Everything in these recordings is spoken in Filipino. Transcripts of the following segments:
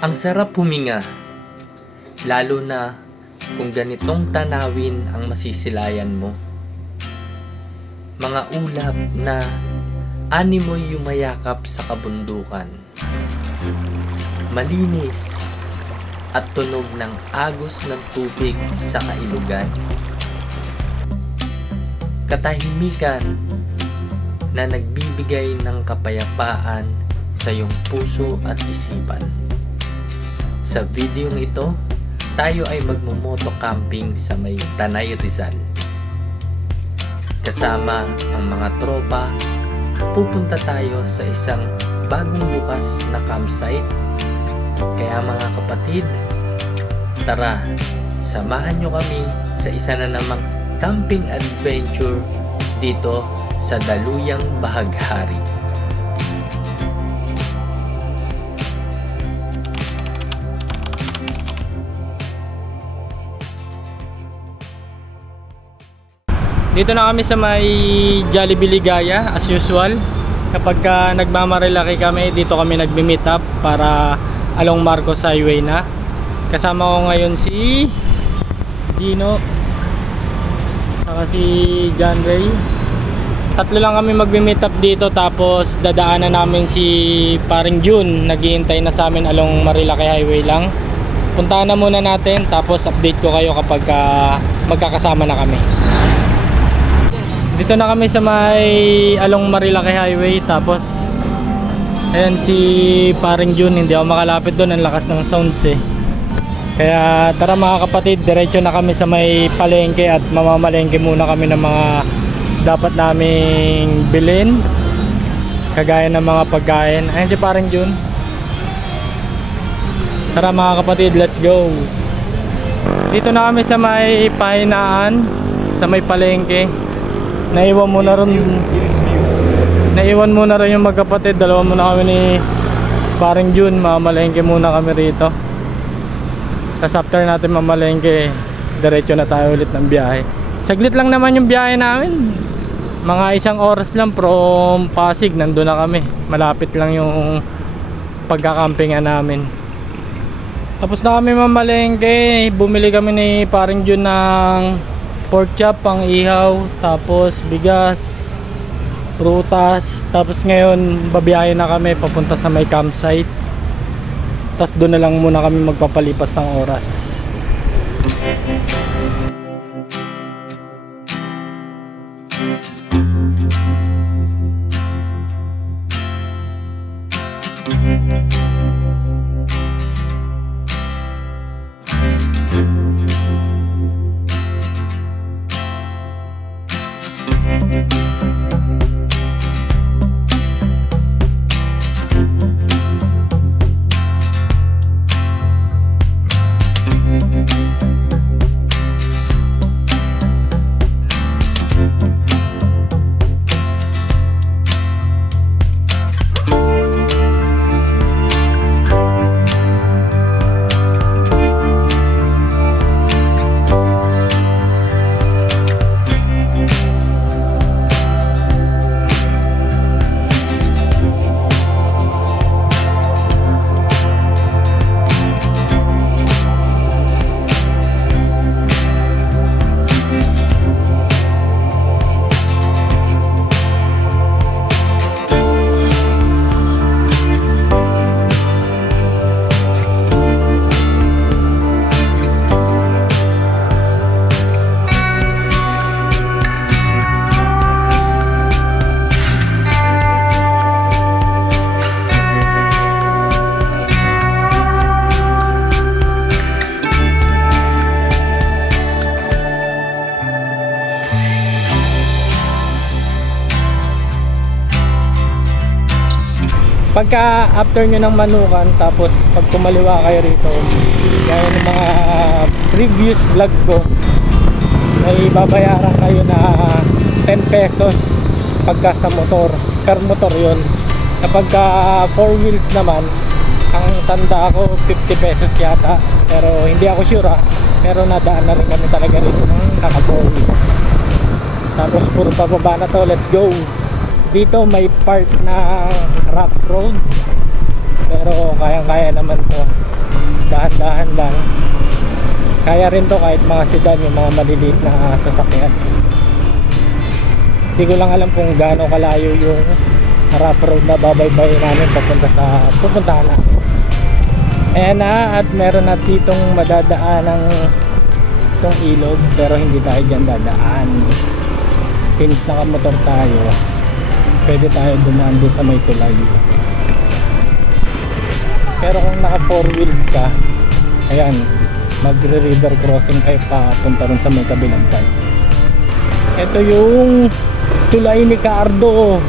Ang sarap huminga, lalo na kung ganitong tanawin ang masisilayan mo. Mga ulap na animoy yumayakap sa kabundukan. Malinis at tunog ng agos ng tubig sa kailugan. Katahimikan na nagbibigay ng kapayapaan sa iyong puso at isipan. Sa videong ito, tayo ay magmumoto camping sa may Tanay Rizal. Kasama ang mga tropa, pupunta tayo sa isang bagong bukas na campsite. Kaya mga kapatid, tara, samahan nyo kami sa isa na namang camping adventure dito sa Daluyang Bahaghari. Dito na kami sa may Jollibee Ligaya as usual. Kapag ka nagmamarilaki kami, dito kami nagmi-meet up para along Marcos Highway na. Kasama ko ngayon si Gino saka si John Ray. Tatlo lang kami magmi-meet up dito tapos dadaanan namin si paring June. Naghihintay na sa amin along Marilaki Highway lang. Puntahan na muna natin tapos update ko kayo kapag ka magkakasama na kami. Dito na kami sa may along Marilaki Highway tapos ayan si paring June hindi ako makalapit doon ang lakas ng sounds eh. Kaya tara mga kapatid diretso na kami sa may palengke at mamamalengke muna kami ng mga dapat naming bilhin kagaya ng mga pagkain. Ayan si paring June. Tara mga kapatid let's go. Dito na kami sa may pahinaan sa may palengke naiwan mo na rin. Naiwan mo na rin yung magkapatid. Dalawa muna kami ni paring June. Mamalengke muna kami rito. Tapos after natin mamalengke diretso na tayo ulit ng biyahe. Saglit lang naman yung biyahe namin. Mga isang oras lang from Pasig nandun na kami. Malapit lang yung pagkakampingan namin. Tapos na kami mamalengke. Bumili kami ni paring June ng pork chop pang ihaw tapos bigas rutas. Tapos ngayon babiyahe na kami papunta sa may campsite. Tapos doon na lang muna kami magpapalipas ng oras pagka after nyo ng manukan tapos pag kumaliwa kayo rito gaya ng mga previous vlog ko may babayaran kayo na 10 pesos pagka sa motor car motor yon kapag ka 4 wheels naman ang tanda ako 50 pesos yata. Pero hindi ako sure ah. Pero nadaan na rin kami talaga rito ng naka 4 wheels tapos puro pababa na to let's go. Dito may part na rough road. Pero kayang kaya naman to. Dahan-dahan lang. Kaya rin to kahit mga sedan yung mga maliliit na sasakyan. Hindi ko lang alam kung gaano kalayo yung rough road na babaybay namin papunta sa pupuntahan na ayan na at meron na ditong madadaan ng itong ilog pero hindi tayo dyan dadaan. Since nakamotor tayo pwede tayo dumaan doon sa may tulay. Pero kung naka 4 wheels ka ayan magre river crossing kayo papunta rin sa may kabilang side ito yung tulay ni Cardo.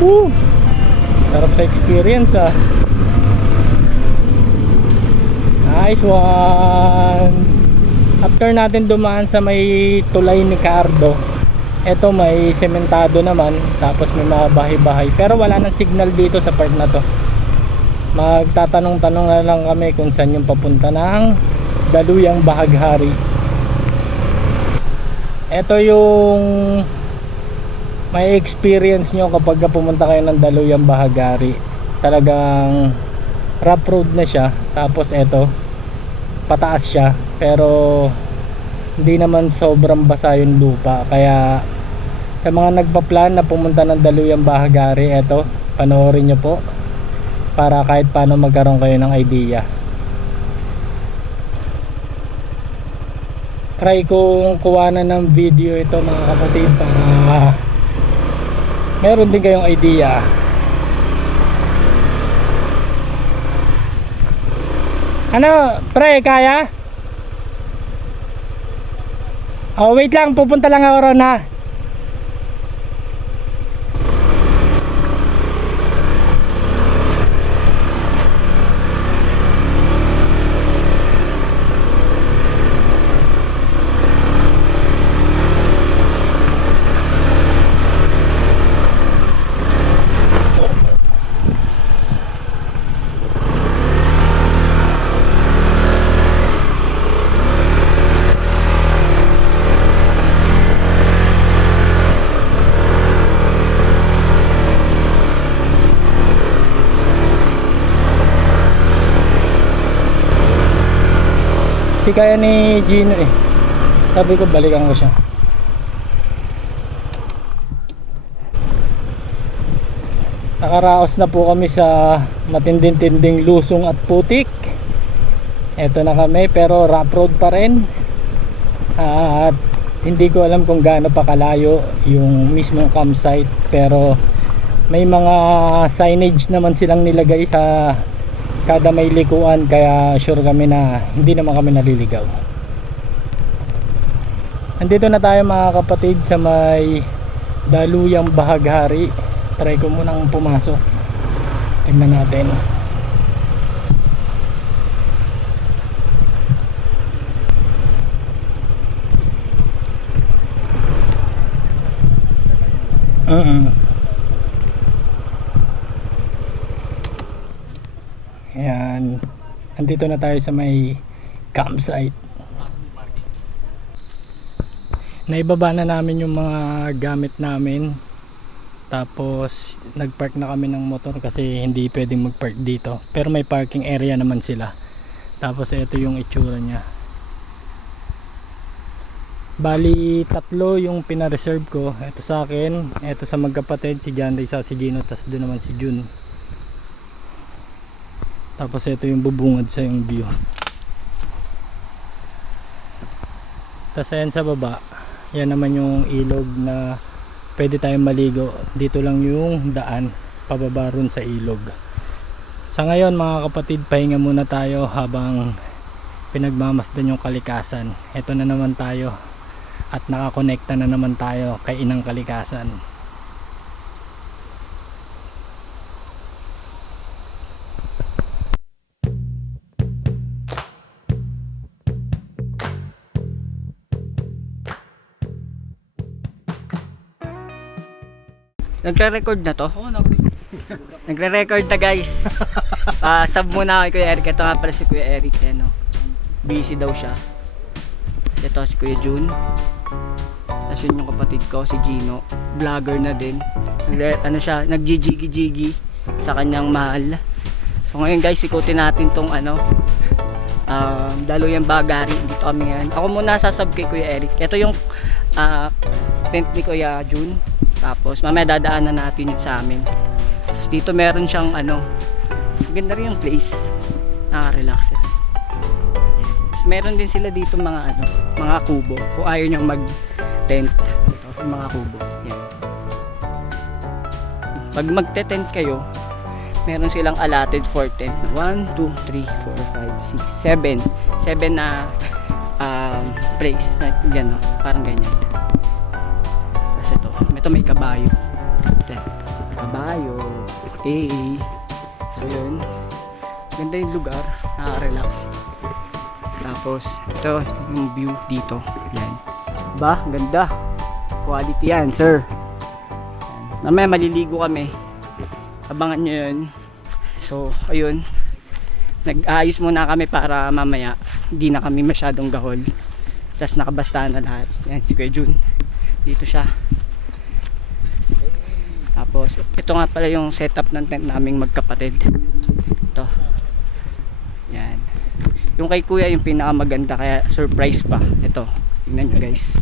Woo! sarap sa experience ah. Nice one! After natin dumaan sa may tulay ni Cardo eto may sementado naman tapos may mga bahay-bahay. Pero wala nang signal dito sa part na to. Magtatanong-tanong na lang kami kung saan yung papunta ng Daluyang Bahaghari. Eto yung may experience nyo kapag pumunta kayo ng Daluyang Bahaghari. Talagang rough road na siya tapos eto pataas siya pero hindi naman sobrang basa yung lupa. Kaya sa mga nagpa-plan na pumunta ng Daluyang Bahagari eto panoorin nyo po para kahit paano magkaroon kayo ng idea try kong kuwanan ng video ito mga kapatid para meron din kayong idea ano pre kaya? Oh, wait lang, pupunta lang ako ron ha. Kaya ni Gino eh. Sabi ko balikan ko siya. Nakaraos na po kami sa matinding-tinding lusong at putik. Eto na kami pero rough road pa rin. At hindi ko alam kung gaano pa kalayo yung mismong campsite pero may mga signage naman silang nilagay sa kada may likuan kaya sure kami na hindi naman kami naliligaw. Andito na tayo mga kapatid sa may daluyang bahaghari try ko munang pumasok. Tingnan natin. Uh Ayan. Andito na tayo sa may campsite. Naibaba na namin yung mga gamit namin. Tapos nagpark na kami ng motor kasi hindi pwedeng magpark dito. Pero may parking area naman sila. Tapos ito yung itsura niya. Bali tatlo yung pina-reserve ko. Ito sa akin, ito sa magkapatid si John Ray sa si Gino, tapos doon naman si Jun. Tapos ito yung bubungad sa yung view. Tapos ayan sa baba, yan naman yung ilog na pwede tayong maligo. Dito lang yung daan pababa ron sa ilog. Sa ngayon mga kapatid, pahinga muna tayo habang pinagmamasdan yung kalikasan. Ito na naman tayo at nakakonekta na naman tayo kay inang kalikasan. Nagre-record na to? Nagre-record na guys. Ah, sub muna ako kay Kuya Eric. Ito nga pala si Kuya Eric. Ano, busy daw siya. Tapos ito si Kuya Jun. Tapos yun yung kapatid ko, si Gino. Vlogger na din. Nagre, ano siya, nagjijigi-jigi sa kanyang mahal. So ngayon guys, ikutin natin tong ano, um, Daluyan Bagari. Dito kami ngayon. Ako muna sasab kay Kuya Eric. Ito yung ah, tent ni Kuya Jun. Tapos mamaya dadaanan natin yung sa amin. Tapos dito meron siyang ano, ganda rin yung place. Nakaka-relax. eh. Yan. Tapos meron din sila dito mga ano, mga kubo. Kung ayaw niyang mag-tent. Ito, yung mga kubo. Yan. Pag magte-tent kayo, meron silang allotted for tent na 1, 2, 3, 4, 5, 6, 7. 7 na um, place na gano'n, parang ganyan. Ito, may kabayo. May kabayo. Eh, so yun. Ganda yung lugar, nakaka-relax. Tapos, ito yung view dito. Yan. Ba, ganda. Quality yan, sir. Yan. Mamaya maliligo kami. Abangan nyo yun. So, ayun. Nag-aayos muna kami para mamaya hindi na kami masyadong gahol. Tapos nakabastahan na lahat. Yan, si Kuya Jun. Dito siya. Ito nga pala yung setup ng tent naming magkapatid. Ito. Yan. Yung kay Kuya yung pinakamaganda kaya surprise pa. Ito. Tingnan nyo guys.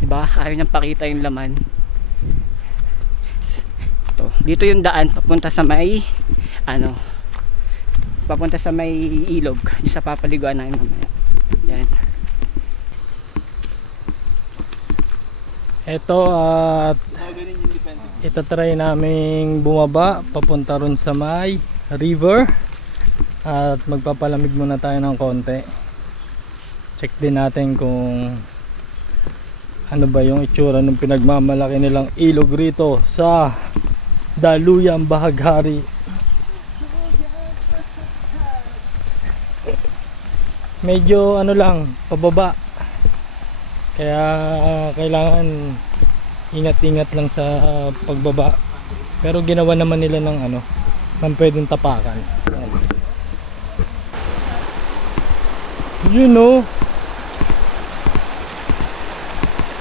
Diba? Ayaw niyang pakita yung laman. Ito. Dito yung daan papunta sa may ano papunta sa may ilog yung sa papaliguan namin mamaya. Yan. Ito at ito try naming bumaba papunta ron sa may river at magpapalamig muna tayo ng konti. Check din natin kung ano ba yung itsura ng pinagmamalaki nilang ilog rito sa Daluyang Bahaghari. Medyo ano lang, pababa. Kaya kailangan ingat-ingat lang sa pagbaba. Pero ginawa naman nila ng ano, ng pwedeng tapakan. You know.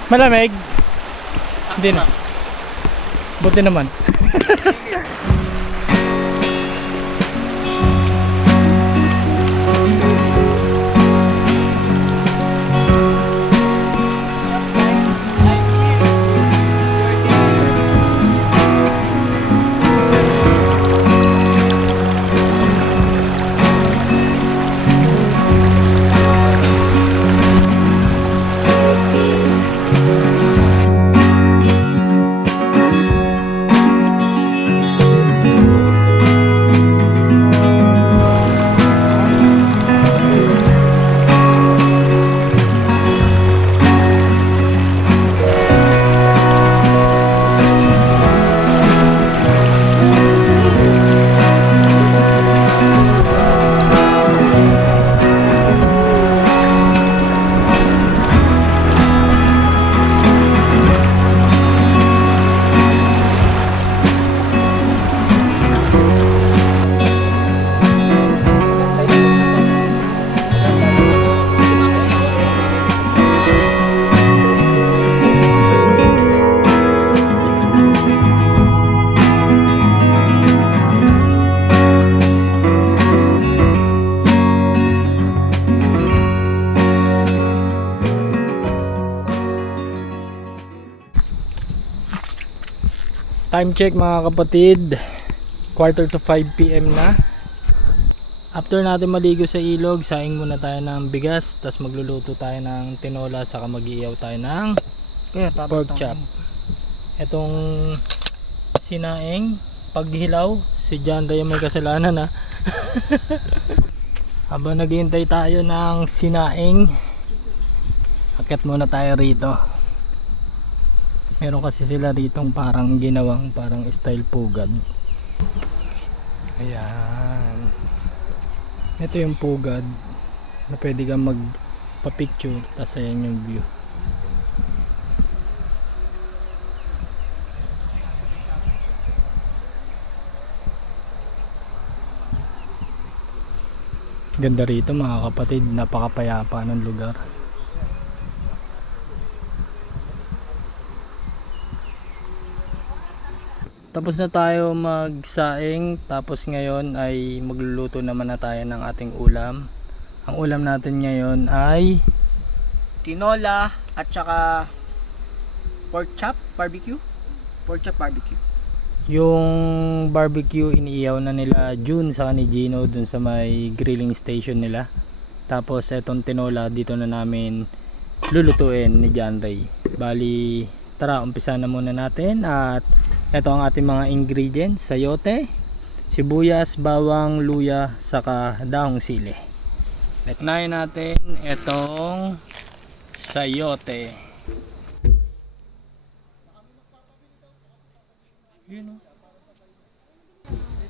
Malamig. Hindi na. Buti naman. Time check mga kapatid. Quarter to 5 p.m. na. After natin maligo sa ilog, saing muna tayo ng bigas, tapos magluluto tayo ng tinola, saka mag-iiyaw tayo ng Kaya pork chop. Itong sinaing, paghilaw, si John Ray may kasalanan ha. Habang naghihintay tayo ng sinaing, akit muna tayo rito. Meron kasi sila ritong parang ginawang parang style pugad. Ayan. Ito yung pugad na pwede kang magpa-picture tapos ayan yung view. Ganda rito mga kapatid, napakapayapa ng lugar. Tapos na tayo magsaing, tapos ngayon ay magluluto naman na tayo ng ating ulam. Ang ulam natin ngayon ay Tinola at saka pork chop barbecue. Pork chop barbecue. yung barbecue iniiyaw na nila June sa ni Gino dun sa may grilling station nila. Tapos etong tinola dito na namin lulutuin ni John Ray. Bali, tara umpisa na muna natin at ito ang ating mga ingredients, sayote, sibuyas, bawang, luya, saka dahong sili. Unahin natin itong sayote.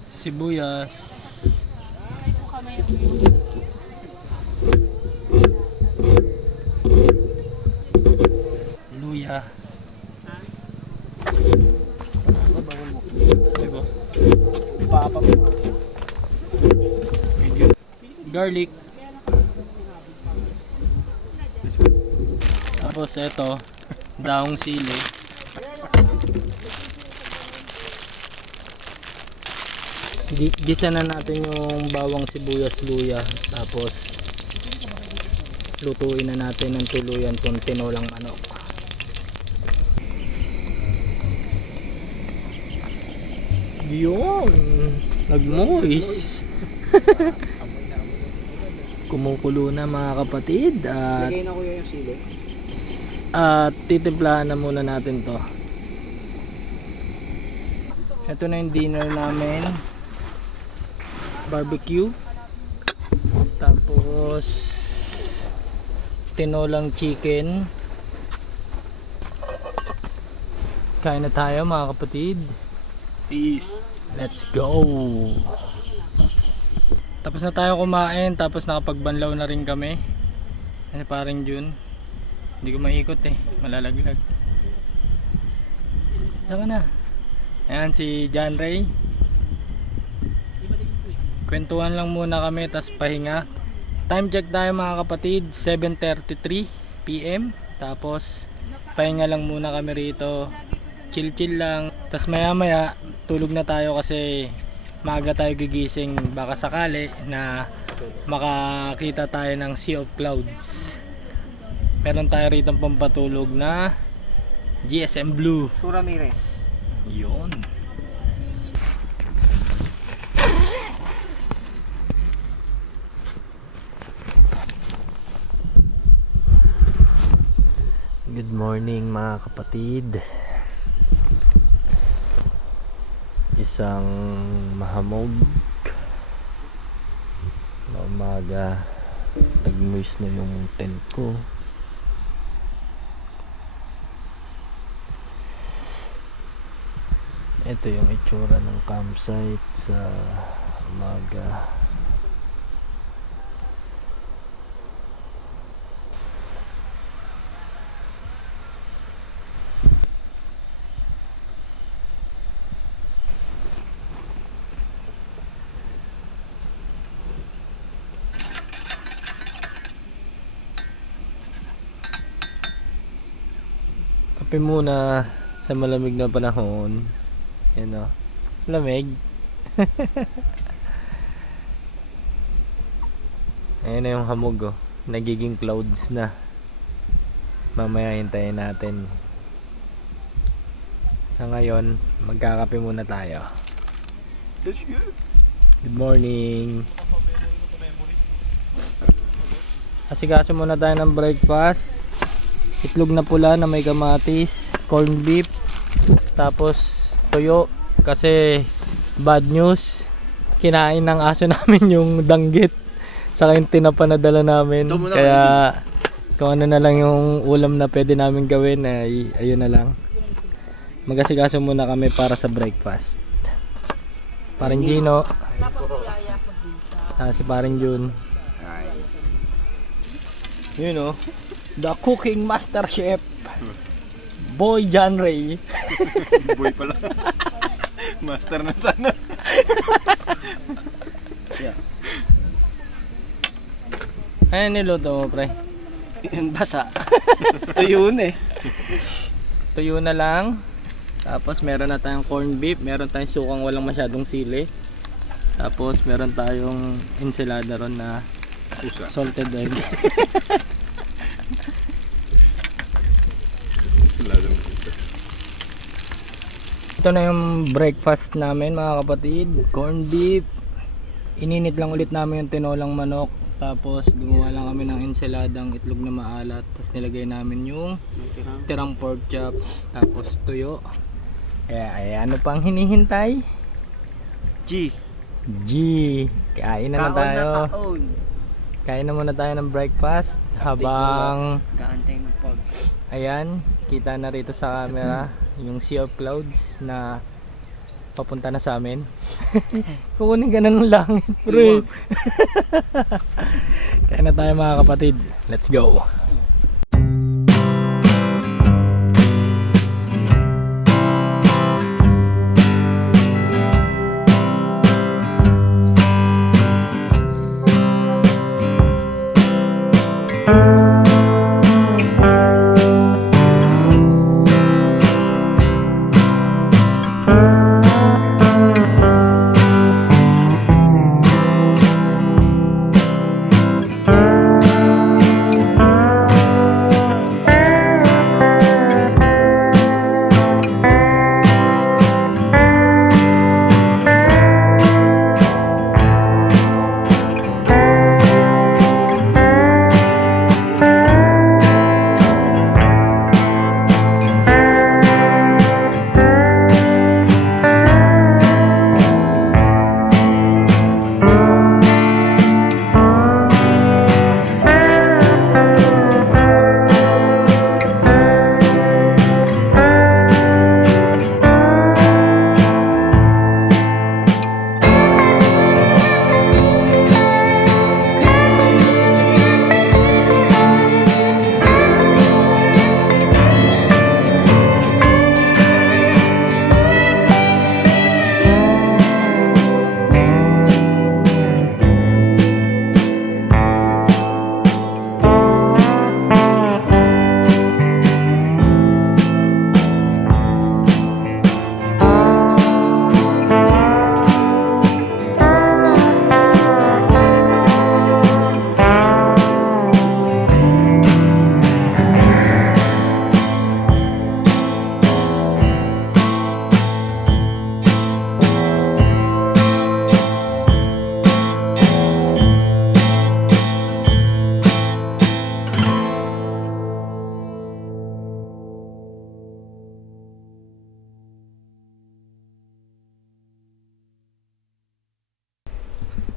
Sibuyas. Luya. Diba? Garlic. Tapos ito, daong sili. Gi- Gisa na natin yung bawang sibuyas luya. Tapos lutuin na natin ng tuluyan tong tinolang manok. Yun! Nagmoist! Kumukulo na mga kapatid at Lagay na kuya yung sili. at titimplahan na muna natin to ito na yung dinner namin barbecue tapos tinolang chicken kain na tayo mga kapatid Peace. Let's go! Tapos na tayo kumain, tapos nakapagbanlaw na rin kami. Ano parang June? Hindi ko maikot eh, malalaglag. Saka na. Ayan si John Ray. Kwentuhan lang muna kami, tapos pahinga. Time check tayo mga kapatid, 7.33 PM. Tapos pahinga lang muna kami rito. Chill chill lang. Tapos maya maya, tulog na tayo kasi maaga tayo gigising. Baka sakali na makakita tayo ng sea of clouds. Meron tayo rito pampatulog na GSM Blue. Su Ramirez. yun. Good morning mga kapatid Isang mahamog. Na umaga Nagmoist na yung tent ko. Ito yung itsura ng campsite sa umaga Kape muna sa malamig na panahon. Yan o. Lamig. Ayan na yung hamog oh. Nagiging clouds na. Mamaya hintayin natin. Sa ngayon, magkakape muna tayo. Let's go. Good morning. Asikaso muna tayo ng breakfast. Itlog na pula na may kamatis, corned beef, tapos toyo kasi bad news. Kinain ng aso namin yung danggit. Saka yung tinapa na dala namin. Kaya kung ano na lang yung ulam na pwede namin gawin ay ayun na lang. Magasikaso muna kami para sa breakfast. Parang Gino. Ah, si Paring Jun. Yun oh. The Cooking Master Chef. Boy John Ray. Boy pala. Master na sana. Ano niluto mo, pre? Yan basa. Ito yun eh. Tuyo na lang. Tapos meron na tayong corn beef, meron tayong sukang walang masyadong sili. Tapos meron tayong enchilada ron na Pusa. salted egg. Ito na yung breakfast namin mga kapatid. Corn beef. Ininit lang ulit namin yung tinolang manok. Tapos gumawa lang kami ng ensaladang itlog na maalat. Tapos nilagay namin yung tirang pork chop. Tapos tuyo. Kaya ay ano pang hinihintay? G. G. Kain naman Kaon tayo. na kaon. Kain na muna tayo ng breakfast. Habang Kaantay ng pog. Ayan, kita na rito sa camera yung Sea of Clouds na papunta na sa amin. Kukunin ka na ng langit, bro. Kaya na tayo mga kapatid. Let's go.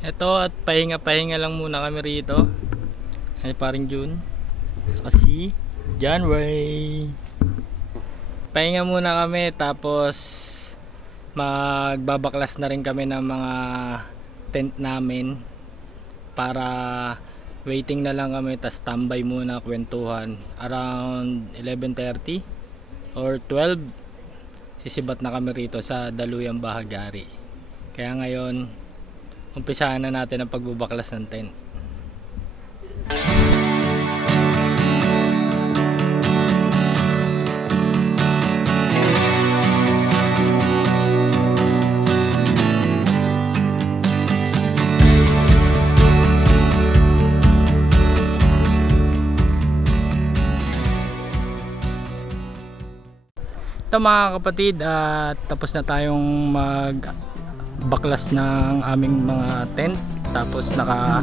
Ito at pahinga-pahinga lang muna kami rito. Ay paring June. Kasi Ray. Pahinga muna kami tapos magbabaklas na rin kami ng mga tent namin para waiting na lang kami tas tambay muna kwentuhan around 11.30 or 12 sisibat na kami rito sa Daluyang Bahagari kaya ngayon umpisahan na natin ang pagbubaklas ng tent. Ito mga kapatid, at tapos na tayong mag baklas ng aming mga tent tapos naka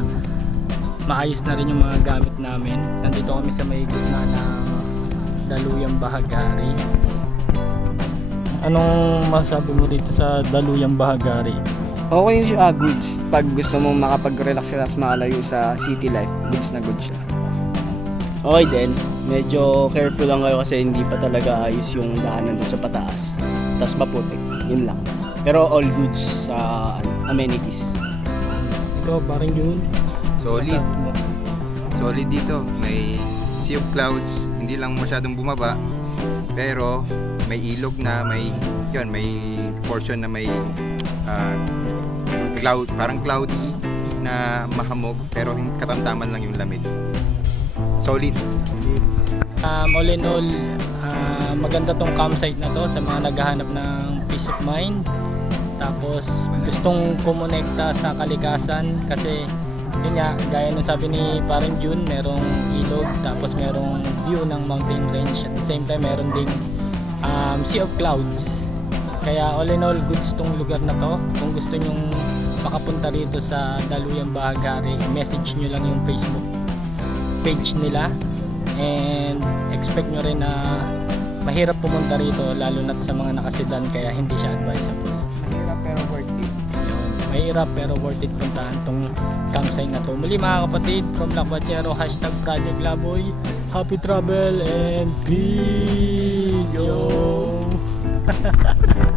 maayos na rin yung mga gamit namin nandito kami sa may gitna ng Daluyang Bahagari anong masabi mo dito sa Daluyang Bahagari? Okay yung siya, goods. Pag gusto mong makapag-relax-relax makalayo sa city life, goods na goods siya. Okay din. Medyo careful lang kayo kasi hindi pa talaga ayos yung daanan dun sa pataas. Tapos maputik. Yun lang. Pero all goods sa ano, amenities. ito parang June Solid. Solid dito. May sea of clouds. Hindi lang masyadong bumaba. Pero may ilog na, may yun, may portion na may ah, cloud, parang cloudy na mahamog pero hin- katamtaman lang yung lamig. Solid. Um, all in all, ah, maganda tong campsite na to sa mga naghahanap ng peace of mind. Tapos gustong kumonekta sa kalikasan kasi yun nga, gaya nung sabi ni parang June, merong ilog tapos merong view ng mountain range at the same time meron ding um, sea of clouds. Kaya all in all, goods tong lugar na to. Kung gusto nyong makapunta rito sa Daluyang Bahagari, message nyo lang yung Facebook page nila and expect nyo rin na mahirap pumunta rito lalo na sa mga nakasidan kaya hindi siya advisable. Mahirap pero worth it puntahan tong campsite na to. Muli mga kapatid, from Lakwachero, hashtag Project Laboy, happy travel and peace! Yo!